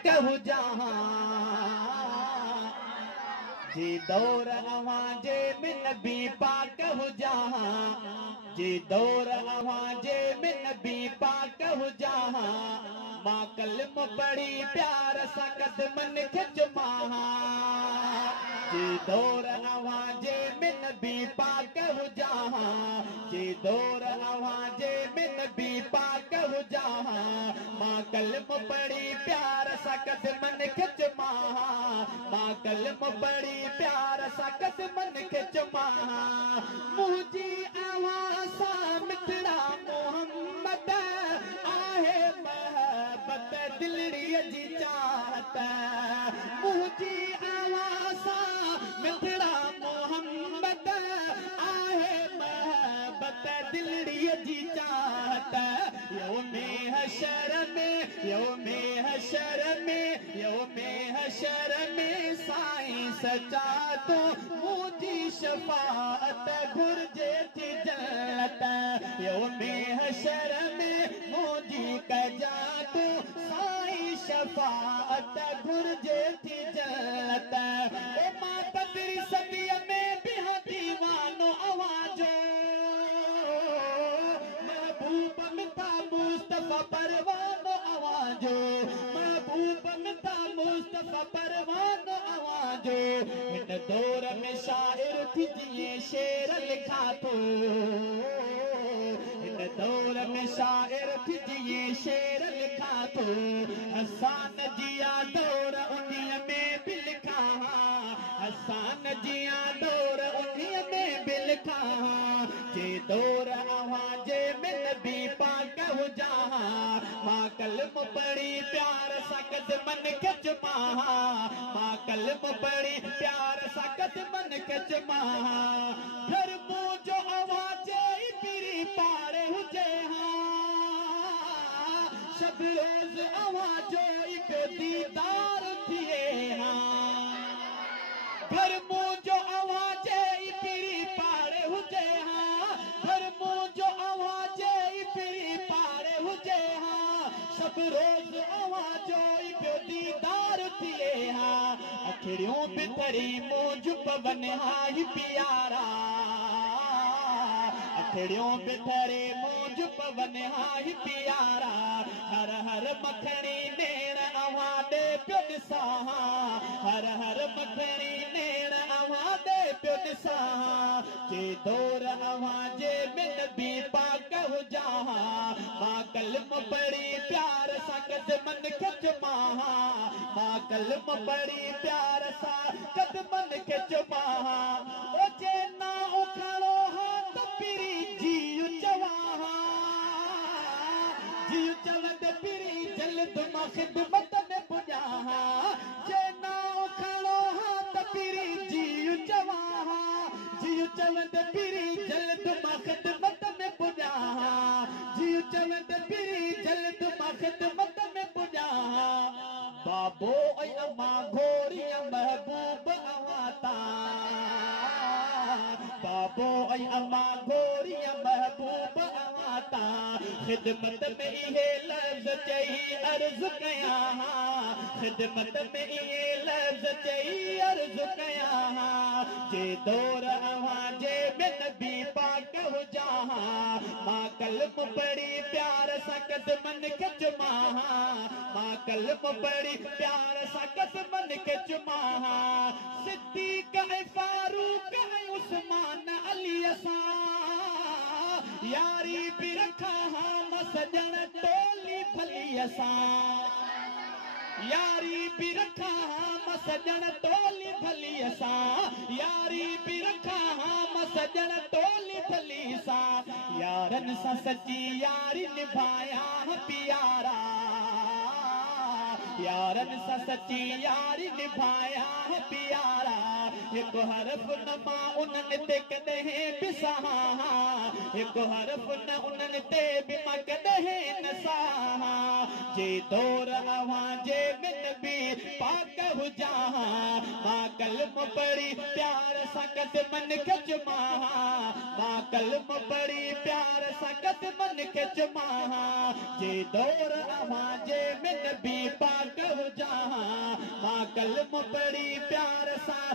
पाक हो जहां जी दौर अवाजे में नबी पाक हो जहां जी दौर अवाजे में नबी पाक हो जहां मां कलम पढ़ी प्यार सा कदमन खिच महा जी दौर अवाजे में नबी पाक हो जहां जी दौर अवाजे में नबी पाक हो जहां मां कलम पढ़ी प्यार सा कदमन खिच महा मां कलम पढ़ी प्यार सा कदमन खिच महा मुझी आवाज़ मिठड़ा मोहम्मद आहे महबत दिलड़ी जी चाहत मुझी आवाज़ मिठड़ा मोहम्मद आहे महबत दिलड़ी जी चाहत यौमे हशर में साईं सचा तो मुझी शफाअत घुर्जे थी जन्नत यौमे हशर में मुझी कजा तो साईं शफाअत घुर्जे थी जन्नत ए मां बदरी सदिया में भी दीवानो आवाजो महबूब मिता मुस्तफा परवानो आवाजो महबूब मिता मुस्तफा परवानो आवाजो इन दौर में शायर थी जिए शेर लिखा तो इन दौर में शायर थी जिए शेर लिखा तो हसान जिया दौर उन्हीं में भी लिखा हसान जिया दौर उन्हीं में भी लिखा जे दौर आवाजे में नबी पाक हो जहां मां कलम पढ़ी प्यार सा कदमन खिच महा मां कलम पढ़ी प्यार सा कदमन खिच महा घर जो आवाजे पीरी पारे हुजे हां सब रोज आवाजो एक दीदार थिए हां घर जो आवाजे पीरी पारे हुजे हां घर जो आवाजे पीरी पारे हुजे हां सब रोज आवाजो एक दीदार थिए हां अखड़ियों बिथरी मौज पवन हाई प्यारा अखड़ियों बिथरे मौज पवन हाई प्यारा हर हर मखणी नेण अवादे प्यो ॾिसा हर हर मखणी नेण अवादे प्यो ॾिसा जे दौर अवाजे में नबी पाक हो जहां मां कलम पढ़ी प्यार सा कदमन खिच महा मां कलम पढ़ी प्यार सा कदमन खिच महा ओ जे ना उखड़ो हाथ पीरी जीउ चवा जीउ चवंद पीरी जल्द मां खिदमत में पुॼा जे ना उखड़ो हाथ पीरी जीउ चवा जीउ चवंद पीरी जल्द मां खिदमत में पुॼा जीउ चवंद पीरी जल्द मां खिदमत में पुॼा बाबो ऐं अम्मा घोरी महबूब अवाता बाबो ऐं अम्मा घोरी महबूब अवाता खिदमत में इहे लफ्ज़ चई अर्ज़ कया खिदमत में इहे लफ्ज़ चई अर्ज़ कया जे दौर अवाजे में नबी पाक हो जहां मां कलम पढ़ी प्यार सा कदमन खिच महा मां कलम पढ़ी प्यार सा कदमन खिच महा सिद्दीक़ ऐं फारूक ऐं उस्मान अली सां यारी भी रखा मसजन टोली फली सां यारी भी रखा मसजन टोली फली सां यारी भी रखा मसजन टोली फली सां यारन सां सची यारी निभाया प्यारा यारन सा सची यारी निभाया प्यारा एक हरफ न मां उन्हनि ते कॾहिं बि सहा एक हरफ न उन्हनि ते बि मां कॾहिं न सहा जे दौर आवाजे में नबी पाक हुजा मां कलम पढ़ी प्यार सां कदमन खिच मां कलम पढ़ी प्यार सां कदमन खिच मां जे दौर आवाजे में नबी पाक हुजा कलम पढ़ी प्यार सा